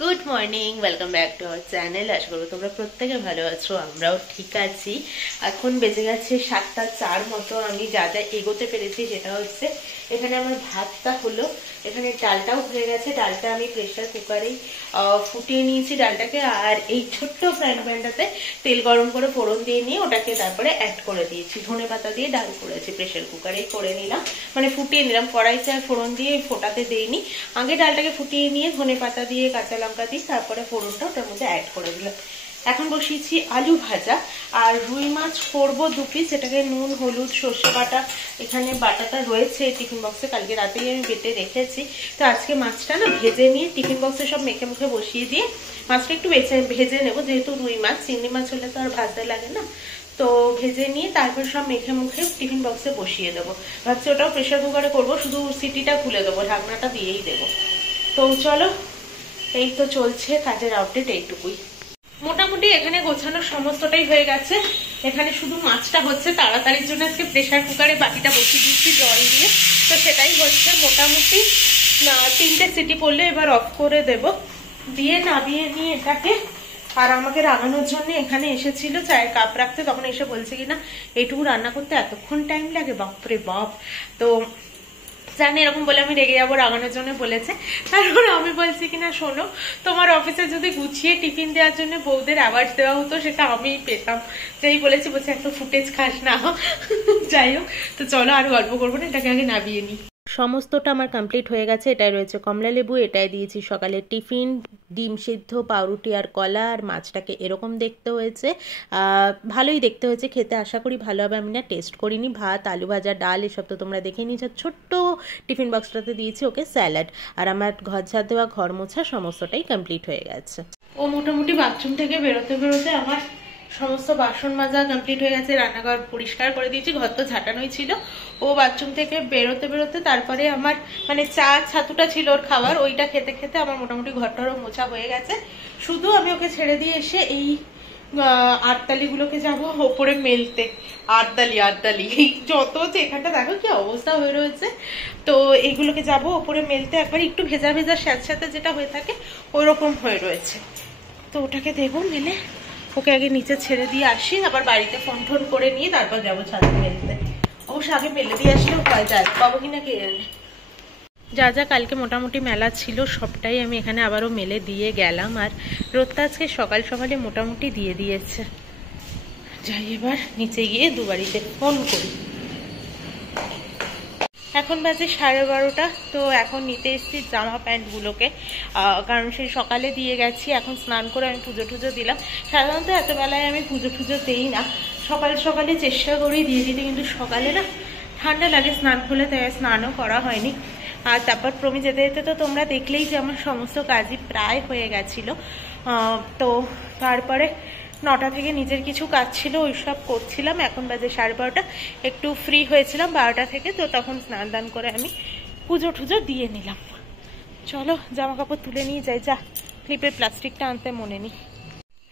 Good morning, welcome back to our channel. আশা করবো তোমরা প্রত্যেকে ভালো আছো, আমরাও ঠিক আছি। এখন বেজে গেছে 7:04 মতো। আমি যা যা এগোতে পেরেছি সেটা হচ্ছে, এখানে আমার ভাতটা হলো, এখানে ডালটাও হয়ে গেছে। ডালটা আমি প্রেশার কুকারেই ফুটিয়ে নিয়েছি ডালটাকে, আর এই ছোট্ট ফ্রাইং প্যানটাতে তেল গরম করে ফোড়ন দিয়ে নিয়ে ওটাকে তারপরে অ্যাড করে দিয়েছি। ধনে পাতা দিয়ে ডাল করেছি, প্রেশার কুকারেই করে নিলাম, মানে ফুটিয়ে নিলাম। কড়াইতে আর ফোড়ন দিয়ে ফোটাতে দেইনি, আগে ডালটাকে ফুটিয়ে নিয়ে ধনে পাতা দিয়ে কাঁচা লঙ্কা দিয়ে তারপরে ফোড়নটা ওটার মধ্যে অ্যাড করে দিলাম। এখন বসিয়েছি আলু ভাজা, আর রুই মাছ করবো 2 পিস। সেটাকে নুন, হলুদ, সর্ষে বাটা, এখানে বাটাটা রয়েছে টিফিন বক্সে, কালকে রাতেই আমি বেটে রেখেছি। তো আজকে মাছটা না ভেজে নিয়ে টিফিন বক্সে সব মেখে মুখে বসিয়ে দিয়ে মাছটা একটু ভেজে নেবো, যেহেতু রুই মাছ। চিংড়ি মাছ হলে তো আর ভাজতে লাগে না, তো ভেজে নিয়ে তারপর সব মেখে মুখে টিফিন বক্সে বসিয়ে দেবো। ভাবছি ওটাও প্রেশার কুকারে করবো, শুধু সিটিটা খুলে দেবো, ঢাকনাটা দিয়েই দেবো। তো চলো, এই তো চলছে কাজের আপডেট এইটুকুই। মোটামুটি এখানে গোছানো সমস্তটাই হয়ে গেছে। এখানে শুধু মাছটা হচ্ছে, তাড়াতাড়ির জন্য আজকে প্রেশার কুকারে বাটিটা বসিয়ে দিচ্ছি জল দিয়ে। তো সেটাই হচ্ছে, মোটামুটি 3টে সিটি পড়লে এবার অফ করে দেব, দিয়ে নামিয়ে নিয়ে এটাকে। আর আমাকে রান্নানোর জন্য এখানে এসেছিল চায়ের কাপ রাখতে, তখন এসে বলছে কিনা এইটুকু রান্না করতে এতক্ষণ টাইম লাগে, বাপরে বাপ। তো জানি এরকম বলে আমি রেগে যাবো, রাগানোর জন্য বলেছে। তারপর আমি বলছি কিনা, শোনো, তোমার অফিসে যদি গুছিয়ে টিফিন দেওয়ার জন্য বউদের অ্যাওয়ার্ড দেওয়া হতো সেটা আমিই পেতাম। যেই বলেছি, বলছে এত ফুটেজ খাস না। যাই হোক, তো চলো আর গল্প করবো না, এটাকে আগে নামিয়ে নিই। সমস্তটা আমার কমপ্লিট হয়ে গেছে। এটাই রয়েছে কমলা লেবু, এটাই দিয়েছি সকালে টিফিন, ডিম সিদ্ধ, পাউরুটি আর কলা। আর মাছটাকে এরকম দেখতে হয়েছে, ভালোই দেখতে হয়েছে, খেতে আশা করি ভালো হবে। আমি না টেস্ট করিনি। ভাত, আলু ভাজা, ডাল এসব তো তোমরা দেখে নিয়েছো। ছোট্ট টিফিন বক্সটাতে দিয়েছি ওকে স্যালাড। আর আমার ঘর ঝাড় দেওয়া, ঘর মোছা সমস্তটাই কমপ্লিট হয়ে গেছে। ও মোটামুটি বাথরুম থেকে বেরোতে বেরোতে আমার সমস্ত বাসন মাজা কমপ্লিট হয়ে গেছে, রান্নাঘর পরিষ্কার করে দিয়েছি, ঘর তো ঝাঁটানোই ছিল। ও বাথরুম থেকে বেরোতে বেরোতে তারপরে আমার মানে ছাতুটা ছিল ওর খাবার, ওইটা খেতে খেতে আমার মোটামুটি ঘরটারও মোছা হয়ে গেছে। শুধু আমি ওকে ছেড়ে দিয়ে এসে এই আটতালিগুলোকে যাবো ওপরে মেলতে। আটতালি যত এখানটা দেখো কি অবস্থা হয়ে রয়েছে। তো এইগুলোকে যাবো ওপরে মেলতে, একবার একটু ভেজা ভেজা স্যাঁতস্যাঁতে যেটা হয়ে থাকে ওই রকম হয়ে রয়েছে। তো ওটাকে দেবো মেলে, ওকে আগে নিচে ছেড়ে দিয়ে আসি, আবার বাড়িতে ফোন টোন করে নিয়ে তারপর যাবো ছাদে মেলতে। অবশ্য আগে মেলে দিয়ে আসলেও হয়, যায় পাবো কিনা কে জানে। যা যা কালকে মোটামুটি মেলা ছিল সবটাই আমি এখানে আবারও মেলে দিয়ে গেলাম। আর রোদটা আজকে সকাল সকালে মোটামুটি দিয়ে দিয়েছে। যাই এবার নিচে গিয়ে দুবারিতে ফোন করি। এখন বাজে 12:30। তো এখন নিতে এসেছি জামা প্যান্টগুলোকে, কারণ সেই সকালে দিয়ে গেছি। এখন স্নান করে আমি পুজো টুজো দিলাম। সাধারণত এত বেলায় আমি পুজো টুজো দিই না, সকাল সকালে চেষ্টা করি দিয়ে দিতে, কিন্তু সকালে না ঠান্ডা লাগে স্নান করলে, তাই স্নানও করা হয়নি। আর তারপর প্রমি যেতে যেতে তো তোমরা দেখলেই যে আমার সমস্ত কাজই প্রায় হয়ে গেছিলো। তো তারপরে 9টা থেকে নিজের কিছু কাজ ছিল, ওইসব করছিলাম। এখন বাজে 12:30, একটু ফ্রি হয়েছিলাম 12টা থেকে, তো তখন স্নান দান করে আমি পুজো টুজো দিয়ে নিলাম। চলো জামা কাপড় তুলে নিয়ে যাই। যা, ক্লিপের প্লাস্টিকটা আনতে মনে নেই।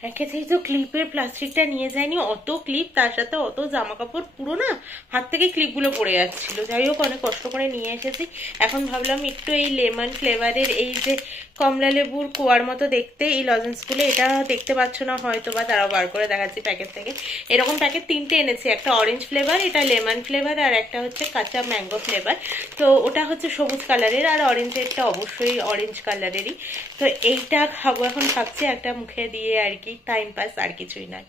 একেতেই তো ক্লিপের প্লাস্টিকটা নিয়ে যায়নি, অত ক্লিপ, তার সাথে অত জামা কাপড়, পুরো না হাত থেকে ক্লিপগুলো পড়ে যাচ্ছিল। যাই হোক, অনেক কষ্ট করে নিয়ে এসেছি। এখন ভাবলাম একটু এই লেমন ফ্লেভারের এই যে কমলা লেবুর কোয়ার মতো দেখতে এই লজেন্সগুলো, এটা দেখতে পাচ্ছ না হয়তো বা, তারাও বার করে দেখাচ্ছি প্যাকেট থেকে। এরকম প্যাকেট 3টে এনেছি, একটা অরেঞ্জ ফ্লেভার, এটা লেমন ফ্লেভার, আর একটা হচ্ছে কাঁচা ম্যাঙ্গো ফ্লেভার। তো ওটা হচ্ছে সবুজ কালারের, আর অরেঞ্জেরটা অবশ্যই অরেঞ্জ কালারেরই। তো এইটা খাবো এখন, ভাবছি একটা মুখে দিয়ে আর কি, টাইম পাস, আর কিছুই নয়।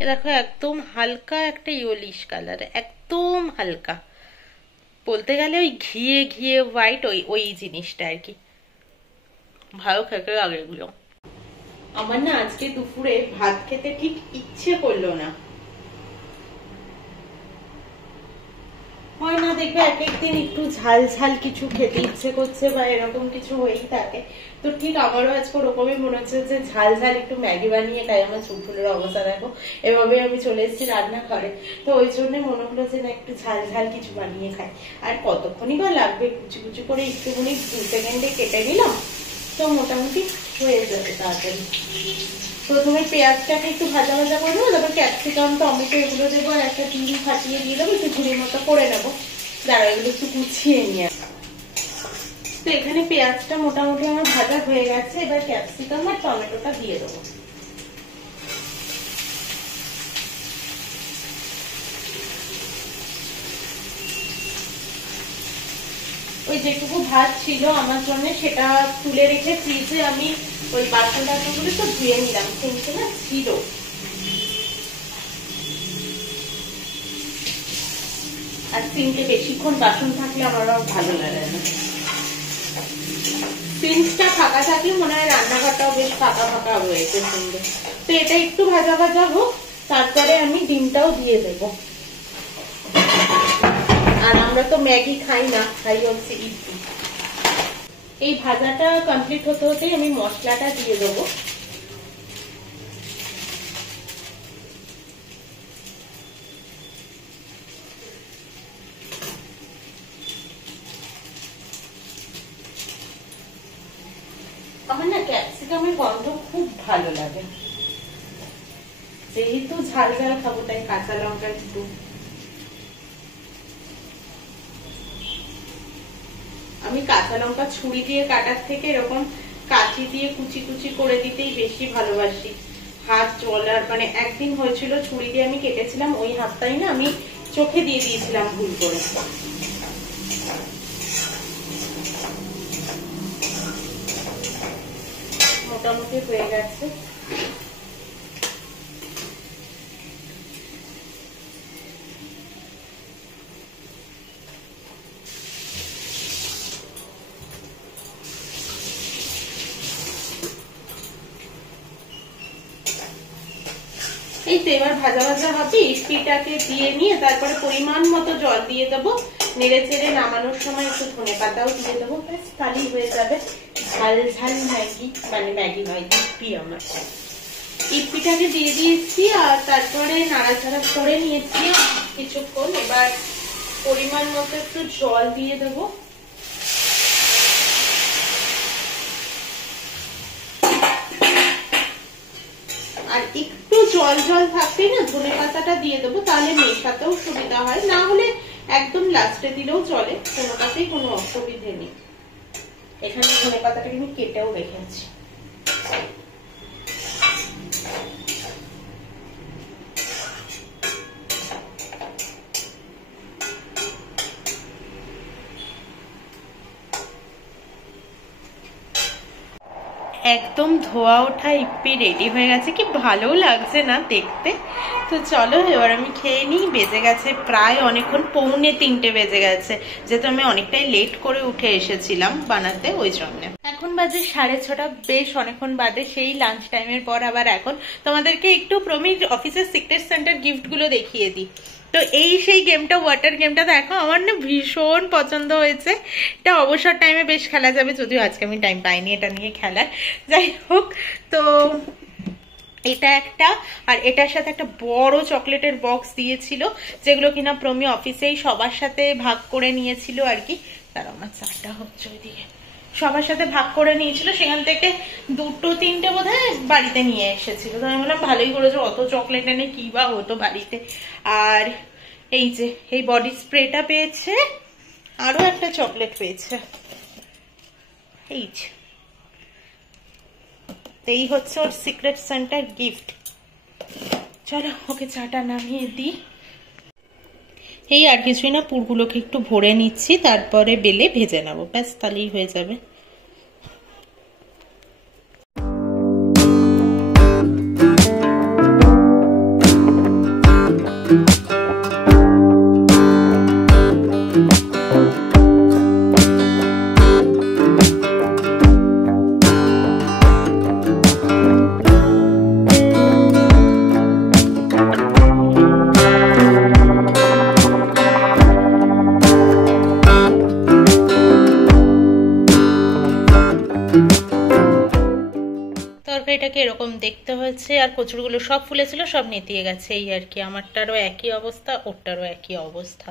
এ দেখো একদম হালকা একটা ইয়েলিশ কালার, একদম হালকা, বলতে গেলে ওই ঘিয়ে ঘিয়ে হোয়াইট, ওই জিনিসটা আর কি। ভালো খেতে লাগে এগুলো। আমার না আজকে দুপুরে ভাত খেতে ঠিক ইচ্ছে করলো না। হয় না দেখবে এক একদিন একটু ঝাল ঝাল কিছু খেতে ইচ্ছে করছে, বা এরকম কিছু হয়েই থাকে। তো ঠিক আমারও আজকে ওরকমই মনে হচ্ছে যে ঝাল ঝাল একটু ম্যাগি বানিয়ে খাই। আমার চুল ফুলের অবস্থা দেখো, এভাবে আমি চলে এসেছি রান্নাঘরে। তো ওই জন্য মনে হলো যে না, একটু ঝাল ঝাল কিছু বানিয়ে খাই। আর কতক্ষণই বা লাগবে, কুচি কুচি করে একটুখানি 2 সেকেন্ডে কেটে নিলাম, তো মোটামুটি হয়ে যাবে তাড়াতাড়ি। প্রথমে পেঁয়াজটাকে একটু ভাজা ভাজা করে নেবো, তারপর ক্যাপসিকাম, টমেটো এগুলো দেবো, আর একটা ডিম ফাটিয়ে দিয়ে দেবো, একটু ঝুড়ির মতো করে নেবো। দাঁড়া, এগুলো একটু গুছিয়ে নিয়ে। তো এখানে পেঁয়াজটা মোটামুটি আমার ভাজা হয়ে গেছে, এবার ক্যাপসিকাম আর টমেটোটা দিয়ে দেবো। ওই যেটুকু ভাত ছিল আমার জন্য সেটা তুলে রেখে ফ্রিজে আমি ওই বাসন টাসনগুলো তো ধুয়ে নিলাম, কিন্তু না ছিল। আর সিঙ্কে বেশিক্ষণ বাসন থাকলে আমার ভালো লাগে না, সিঙ্কটা ফাঁকা থাকলে মনে হয় রান্নাঘরটাও বেশ ফাঁকা ফাঁকা হয়েছে সুন্দর। তো এটা একটু ভাজা ভাজা হোক, তারপরে আমি ডিমটাও দিয়ে দেবো। আর আমরা তো ম্যাগি খাই না, খাই হচ্ছে ইডলি। এই ভাজাটা কমপ্লিট হতে হতেই আমি মশলাটা দিয়ে দেবো। আমার না ক্যাপসিকামের গন্ধ খুব ভালো লাগে, যেহেতু ঝাল ঝাল খাবো তাই কাঁচা লঙ্কা একটু। আমি কাঁচা লঙ্কা ছুরি দিয়ে কাটার থেকে এরকম কাঁচি দিয়ে কুচি কুচি করে দিতেই বেশি ভালোবাসি। হাত চলার মানে একদিন হয়েছিল ছুরি দিয়ে আমি কেটেছিলাম, ওই হাতটাই না আমি চোখে দিয়ে দিয়েছিলাম ভুল করে। মোটামুটি হয়ে গেছে। এই তো এবার ভাজা ভাজা হবে, ইডলিটাকে দিয়ে নিয়ে তারপরে পরিমাণ মতো জল দিয়ে দেবো। নেড়ে চেড়ে নামানোর সময় একটু ধনে পাতাও দিয়ে দেবো, ব্যাস তাহলেই হয়ে যাবে ঝাল ঝাল ম্যাগি। মানে ম্যাগি নয়, ইডলি। আমার ইডলিটাকে দিয়ে দিয়েছি আর তারপরে নাড়াচাড়া করে নিয়েছি কিছুক্ষণ। এবার পরিমাণ মতো একটু জল দিয়ে দেবো। আর একটু জল জল থাকতেই না ধনে পাতাটা দিয়ে দেবো, তাহলে মেশাতেও সুবিধা হয়। না হলে একদম লাস্টে দিলেও চলে, কোনোটাতেই কোনো অসুবিধে নেই। এখানে ধনে পাতাটাকে আমি কেটেও রেখেছি। একদম ধোয়া ওঠা ইপ্পি রেডি হয়ে গেছে, কি ভালো লাগছে না দেখতে। তো চলো এবার আমি খেয়ে নিই। বেজে গেছে প্রায় অনেকক্ষণ, 2:45 বেজে গেছে, যেহেতু আমি অনেকটাই লেট করে উঠে এসেছিলাম বানাতে, ওই জন্য। এখন বাজে 6:30, বেশ অনেকক্ষণ বাদে সেই লাঞ্চ টাইমের পর আবার এখন তোমাদেরকে একটু প্রমির অফিসের সিক্রেট সেন্টার গিফট গুলো দেখিয়ে দিই। তো এই সেই গেমটা, ওয়াটার গেমটা দেখো আমার না ভীষণ পছন্দ হয়েছে। এটা অবসর টাইমে বেশ খেলা যাবে, যদিও আজকে আমি টাইম পাইনি এটা নিয়ে খেলার। যাই হোক, তো এটা একটা, আর এটার সাথে একটা বড় চকলেটের বক্স দিয়েছিল, যেগুলো কিনা প্রমি অফিসেই সবার সাথে ভাগ করে নিয়েছিল আর কি। তার আমার চাটা হচ্ছে ওইদিকে, সবার সাথে ভাগ করে নিয়েছিল, সেখান থেকে 2-3টে বোধহয় বাড়িতে নিয়ে এসেছিল। তো আমি বললাম ভালোই করেছো, অত চকলেট এনে কি বা হতো বাড়িতে। আর এই যে এই বডি স্প্রেটা পেয়েছে, আরো একটা চকলেট পেয়েছে, এই যে। এই হচ্ছে ওর সিক্রেট সেন্টার গিফট। চলো ওকে চাটা নামিয়ে দিই। এই আর কিছুই না, পুরগুলোকে একটু ভরে নিচ্ছি, তারপরে বেলে ভেজে নেবো, ব্যাস তাহলেই হয়ে যাবে। তরকারিটাকে এরকম দেখতে হয়েছে, আর কচুরগুলো সব ফুলেছিল, সব নেতিয়ে গেছে, এই আর কি। আমারটারও একই অবস্থা, ওরটারও একই অবস্থা।